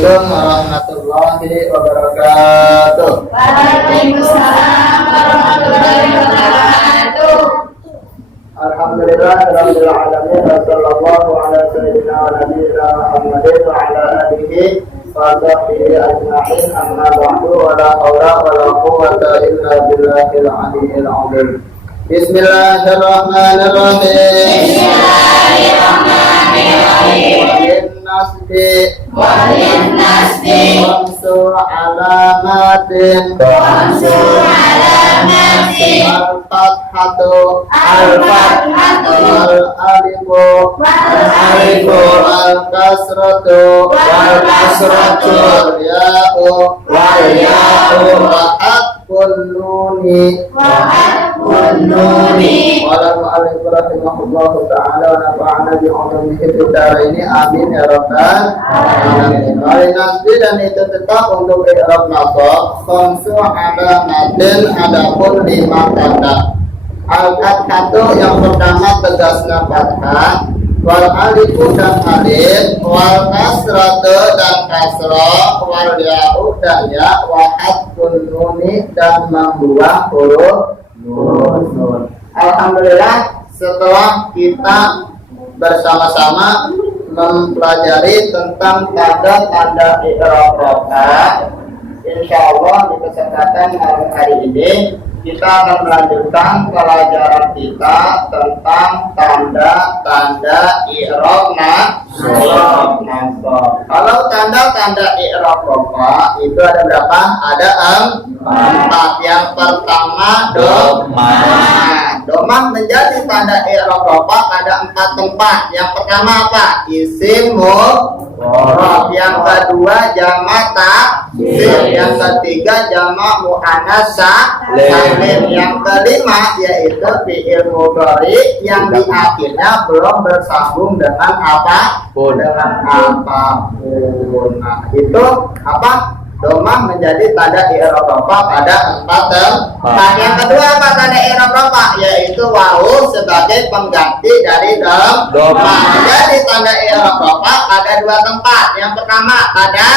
Assalamualaikum warahmatullahi wabarakatuh. Waalaikumsalam warahmatullahi wabarakatuh. Alhamdulillah rabbil alamin wa sallallahu ala sayyidina wa nabiyina Muhammadin wa ala alihi wa sahbihi ajma'in, amma ba'du, wa la haula wa la quwwata illa billahil aliyyil azim. Bismillahirrahmanirrahim. Bismillahirrahmanirrahim. Walin nasbi wansur alamatin al-fathatu al-alifu al-kasratu wal-ya'u Nuni. Qala al-mu'allif rahimahullahu ta'ala wa nafa'ana bi ulumihi fid dharain, amin ya rabbal alamin. Walin nasbi, dan itu tetap untuk i'rab nasab khamsu alamatin, adapun 5 tanda. Al-fathatu, yang pertama tegasna fathah, wal alifu dan alif, wal kasratu dan kasrah, wal ya'u dan ya, wa hadfun nuni dan membuang huruf nun. Alhamdulillah, setelah kita bersama-sama mempelajari tentang tanda-tanda i'rab rofa, insyaallah di kesempatan malam hari ini kita akan melanjutkan pelajaran kita tentang tanda-tanda i'rab nasab. Kalau tanda-tanda i'rab rofa itu ada berapa? Ada 4. Yang pertama domah. Domah menjadi tanda i'rab rofa pada 4 tempat. Yang pertama apa? Isim mufrad. Yang kedua jamak taksir. Yang ketiga jamak muannats salim. Yang kelima yaitu fi'il mudhari yang di akhirnya belum bersambung dengan apapun. Nah, itu apa? Domah menjadi tanda i'rab rofa pada 4 tempat. Yang kedua apa tanda i'rab rofa? Yaitu wawu sebagai pengganti dari domah. Menjadi tanda i'rab rofa pada 2 tempat. Yang pertama pada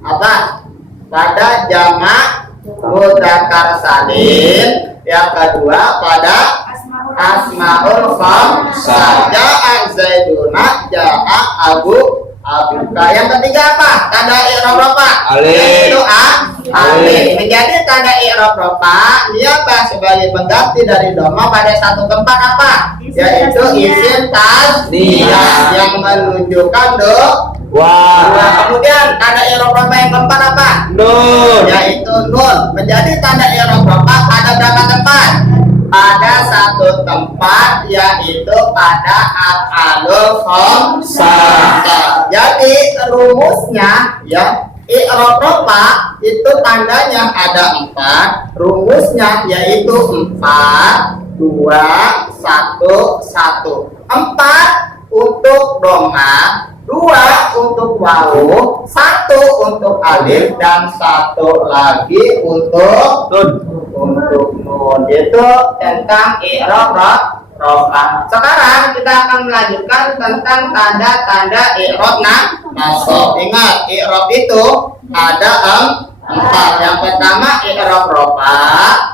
apa? Pada jamak mudzakkar salim. Yang kedua pada asmaul khamsah. Ja'a Zaiduna, ja'a Abu Abuka. Yang ketiga apa? Tanda i'rab rofa. Yaitu alif. Menjadi tanda i'rab rofa dia sebagai pengganti dari dhamma pada 1 tempat apa? Yaitu isim tasniyah yang menunjukkan kemudian tanda i'rab rofa yang keempat apa? Nun. Yaitu nun. Menjadi tanda i'rab rofa pada berapa tempat? Pada 1 tempat, yaitu pada af'alul khamsah. Jadi rumusnya ya, i'rab rofa itu tandanya ada 4. Rumusnya yaitu 4 2 1 1. 4 untuk dhamma, 2 untuk wawu, 1 untuk alif, dan 1 lagi untuk nun. Itu tentang i'rab rofa. Sekarang kita akan melanjutkan tentang tanda-tanda i'rab nasab. Ingat, i'rab itu ada 4. Yang pertama i'rab rofa,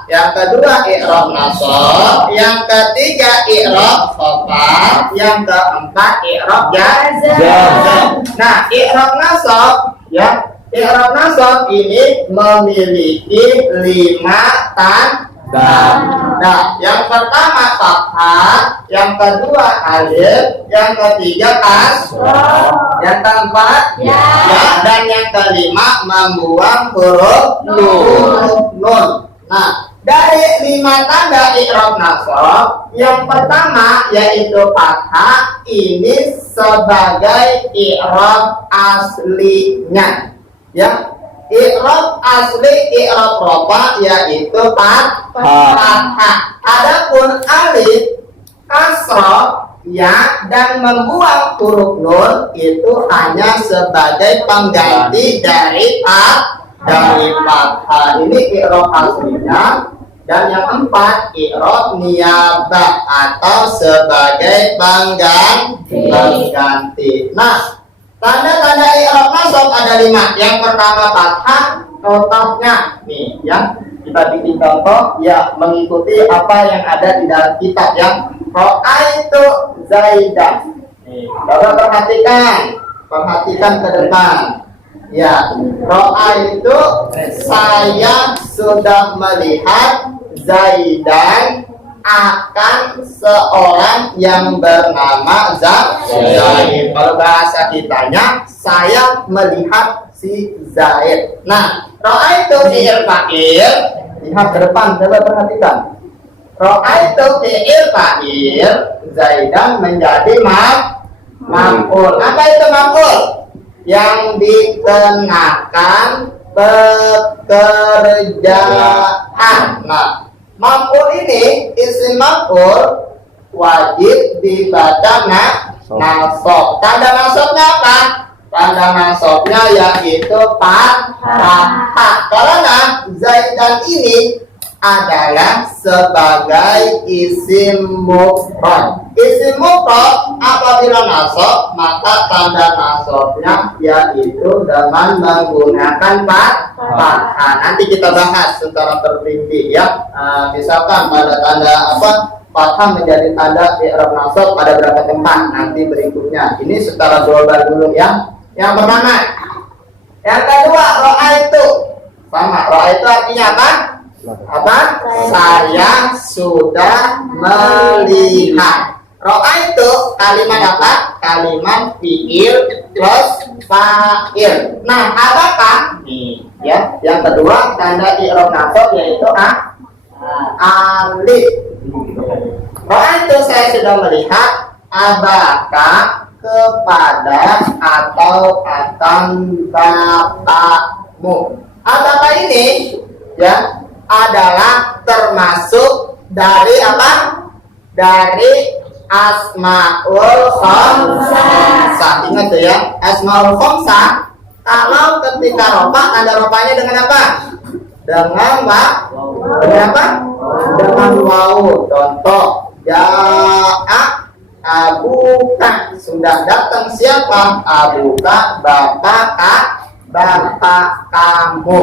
yang kedua i'rab nasab, yang ketiga i'rab khafad, yang keempat i'rab jazm. Nah, i'rab nasab ya, i'rab nasab ini memiliki 5 tanda. Nah, yang pertama fathah, yang kedua alif, yang ketiga kasrah, yang keempat ya, dan yang kelima membuang huruf nun. Nah, dari 5 tanda i'rab nasab, yang pertama yaitu fathah, ini sebagai i'rab aslinya ya. I'rab asli i'rab rofa yaitu fathah. Adapun alif, kasrah, ya, dan membuang huruf nun itu hanya sebagai pengganti dari fathah. Ini i'rab aslinya. Dan yang keempat, i'rab niyabah atau sebagai pengganti. Nah, tanda-tanda i'rab nasab ada ada 5. Yang pertama fathah, contohnya nih ya. Kita bikin contoh ya mengikuti apa yang ada di dalam kitab ya. Ra'aitu Zaidan. Nih, coba perhatikan ke depan. Ya, ra'aitu saya sudah melihat Zaidan akan seorang yang bernama Zaid. Kalau bahasa kitanya, saya melihat si Zaid. Nah, ra'aitu fi'il fa'il. Lihat ke depan, coba perhatikan. Ra'aitu fi'il fa'il, Zaidan menjadi maf'ul. Apa itu maf'ul? Yang dikenakan pekerjaan. Nah, maf'ul ini isim maf'ul wajib dibaca nasab. Tanda nasabnya apa? Tanda nasabnya yaitu fathah. Karena Zaidan ini adalah sebagai isim mufrad. Isim mufrad apabila nasab maka tanda nasabnya yaitu dengan menggunakan fathah. Nanti kita bahas secara terperinci ya. Misalkan pada tanda fathah menjadi tanda i'rab nasab pada beberapa tempat nanti berikutnya. Ini secara global dulu ya. Yang pertama. Yang kedua ra'aitu. Sama, ra'aitu artinya apa? Saya sudah melihat. Ra'aitu kalimat apa? Kalimat fi'il plus fa'il. Nah, apakah? Nih, ya. Yang kedua tanda i'rab nasab yaitu alif. Ra'aitu saya sudah melihat abaka kepada atau akan bapakmu. Abaka ini ya adalah termasuk dari apa? Dari asmaul khamsah. Ingat tuh ya, asmaul khamsah. Kalau ketika rofa, tanda rofanya dengan apa? Dengan apa? Dengan wawu. Contoh, ja'a abuka. Sudah datang siapa? Abuka, bapak kamu.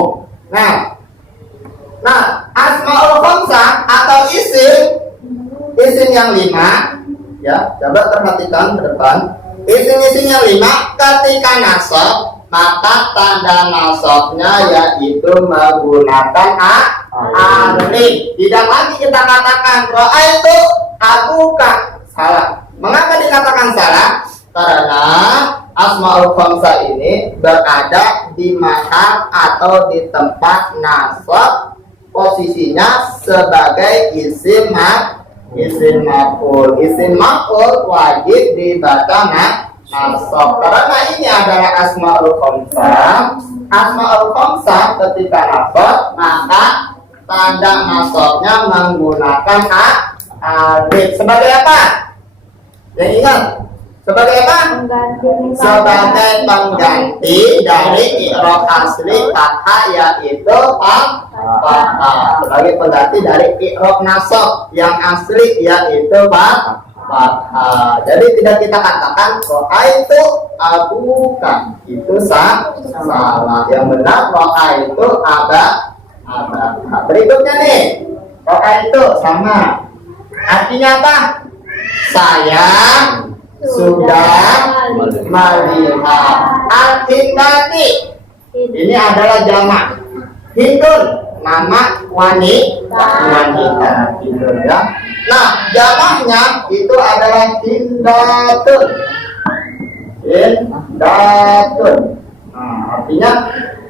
Nah, asmaul khamsah atau isim yang 5 ya, coba perhatikan ke depan. Isim yang 5 ketika nasab maka tanda nasabnya yaitu menggunakan alif. Tidak lagi kita katakan ra'aitu abuka. Salah. Mengapa dikatakan salah? Karena asmaul khamsah ini berada di mahal atau di tempat nasab. Posisinya sebagai isim maf'ul. Isim maf'ul wajib dibaca nasab. Karena ini adalah asmaul khamsah. Asmaul khamsah ketika nasab maka tanda nasabnya menggunakan alif. Sebagai apa? Yang ingat? Sebagai apa? Sebagai pengganti dari i'rab asli fathah yaitu fathah. Sebagai pengganti dari i'rab nasab yang asli yaitu fathah. Jadi tidak kita katakan ra'aitu abuka. Itu salah. Yang benar ra'aitu abaka. Berikutnya nih. Ra'aitu sama. Artinya apa? Saya sudah melihat. Al-hindati ini adalah jamak. Hindun nama wanita. Hindun ya. Nah, jamaknya itu adalah hindatun. Hindatun. Nah, artinya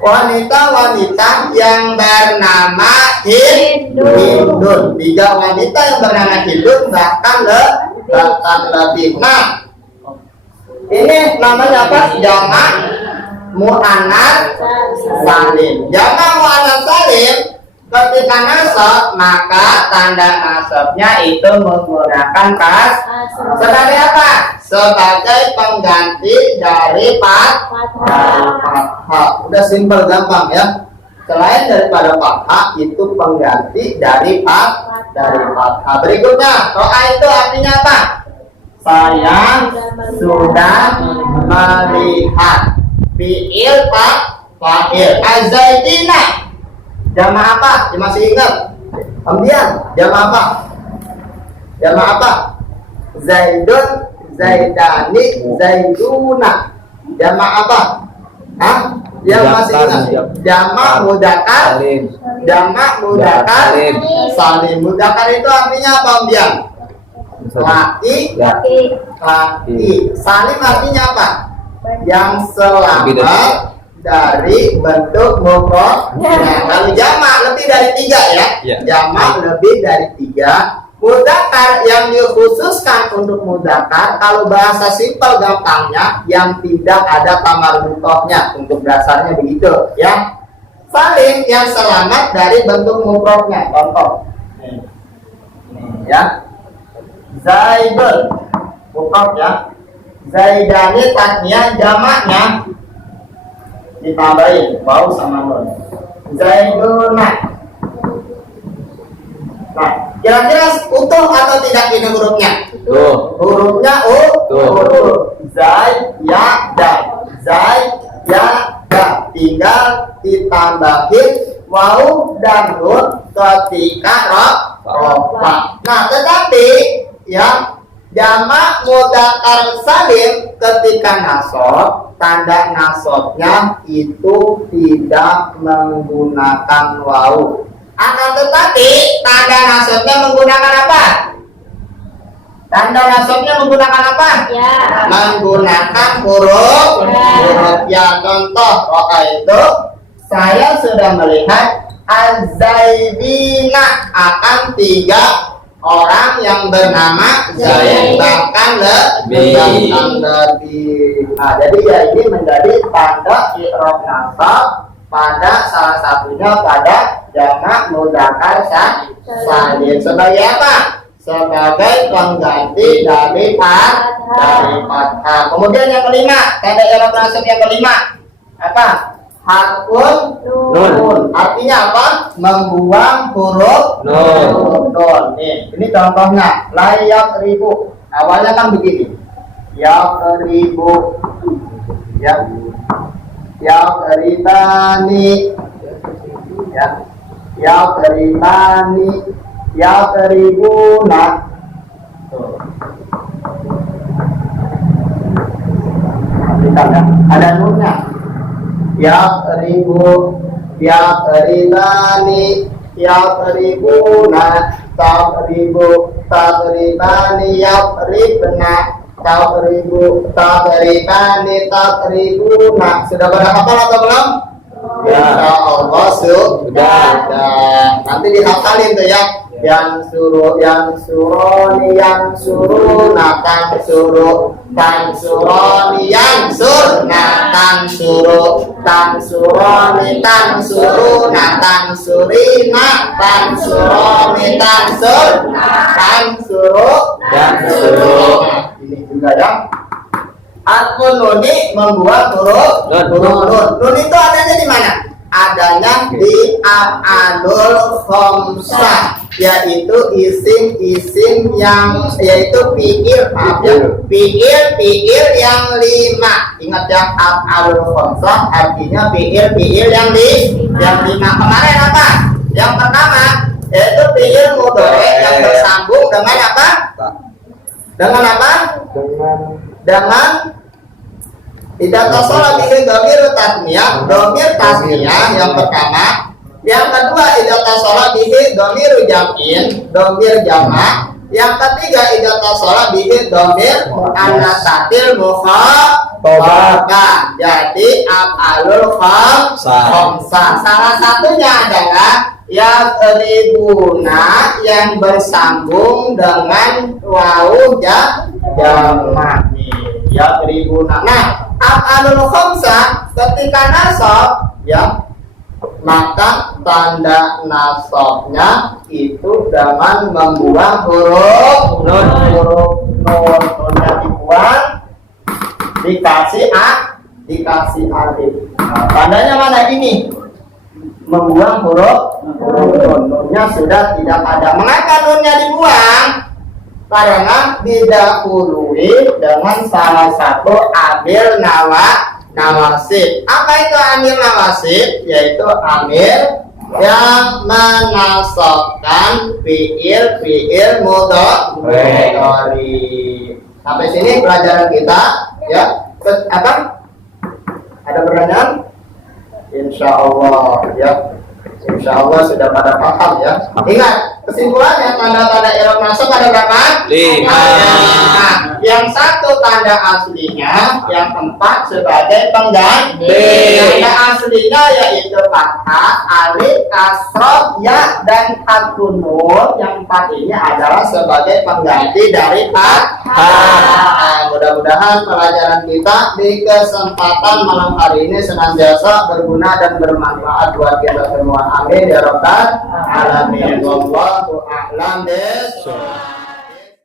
wanita-wanita yang bernama Hindun. 3 wanita yang bernama Hindun bahkan lebih. Nah, ini namanya apa? Jamak muannats salim. Jamak muannats salim ketika nasab maka tanda nasabnya itu menggunakan sebagai apa? Sebagai pengganti dari fathah. Udah simpel gampang ya. Selain daripada fathah itu pengganti dari fathah. Berikutnya, ro'a itu artinya apa? Saya sudah melihat. fiil fa'il. Az-zaidina jama apa? Ya, masih ingat? Kemudian jama apa? Jama apa? Zaidun, zaidani, zaiduna. Jama apa? Hah? Yang masih ingat? Jamak mudzakkar. Jamak mudzakkar salim. Mudzakkar itu artinya apa, Bian? Laki. Salim artinya apa? Yang selamat dari bentuk mufrad. Nah, kalau jamak lebih dari 3 ya. Jamak lebih dari 3. Mudzakkar yang dikhususkan untuk mudzakkar, kalau bahasa simpel gampangnya yang tidak ada tamarrutohnya, untuk dasarnya begitu ya. Salim yang selamat dari bentuk mufradnya. Contoh nih ya, Zaidun mufrad ya, Zaidani tasniyah, jamaknya ditambahin waw sama nun, Zaiduna. Nah, kira-kira utuh atau tidak ini hurufnya? Hurufnya utuh. Zai, ya, da. Zai, ya, da. Tinggal ditambahin waw dan nun ketika rofa. Nah, tetapi ya, jamak mudzakkar salim ketika nasab, tanda nasabnya itu tidak menggunakan waw. Akan tetapi tanda nasabnya menggunakan apa? Tanda nasabnya menggunakan apa? Ya. Menggunakan huruf ya. Contoh roka itu, saya sudah melihat Az-Zaidina, akan 3 orang yang bernama Zaid, bahkan lebih. Nah, jadi ya ini menjadi tanda i'rab nasab pada salah satunya pada jamak mudzakkar salim. Sebagai apa? Sebagai pengganti dari fathah. Kemudian yang kelima, tanda i'rab nasab yang kelima apa? Harfun nun. Artinya apa? Membuang huruf nun. Nih, ini contohnya. Layak ribu. Awalnya kan begini. Ribu. Ya. Ribani ribuna. Ada nunnya. Ribani ribuna, takribani ribna, takribuna. Sudah pada hafal atau belum? Ya Allah sudah. Nanti dihafalin tuh ya. Yang suroni, yang suruna, tan suroni, yang surna, tan suroni, tan suruna, tan surina, tan suroni, tan suru. Ini juga ya. Al-Nuni membuat huruf nun. Nun itu adanya di mana? Adanya di af'alul khamsah, yaitu isim-isim yang fiil, fiil yang 5. Ingat ya, af'alul khamsah artinya fiil yang 5. Kemarin apa? Yang pertama yaitu fiil mudhari yang bersambung dengan apa? Dengan apa? Dengan tidak tasala bihi dhamir tasniyah, dhamir tasniyah yang pertama. Yang kedua tidak tasala bihi dhamir jam'in, dhamir jamak. Yang ketiga tidak tasala bihi dhamir muannatsatil mukhatabah. Jadi af'alul khamsah. Salah satunya adalah ribuna yang bersambung dengan wawu jamak. Ribuna. Nah, af'alul khamsah ketika nasab ya, maka tanda nasabnya itu dengan membuang huruf nun. Nunnya dibuang, dikasih alif. Nah, tandanya mana ini? Membuang huruf nun. Nunnya sudah tidak ada. Mengapa nunnya dibuang? Karena didahului dengan salah satu amil nawasib. Apa itu amil nawasib? Yaitu amil yang menasabkan fiil mudhari. Sampai sini pelajaran kita ya. Apa? Ada pertanyaan? Insya Allah ya. Insya Allah sudah pada paham ya. Ingat kesimpulannya tanda-tanda i'rab nasab ada berapa? 5. Yang satu tanda aslinya, yang 4 sebagai pengganti. Tanda aslinya yaitu fathah, alif, kasroh, ya dan harfun nun. Yang 4 ini adalah sebagai pengganti dari fathah. Mudah-mudahan pelajaran kita di kesempatan malam hari ini senantiasa berguna dan bermanfaat buat kita semua. Amin ya rabbal alamin. Wallahu a'lam bishawab.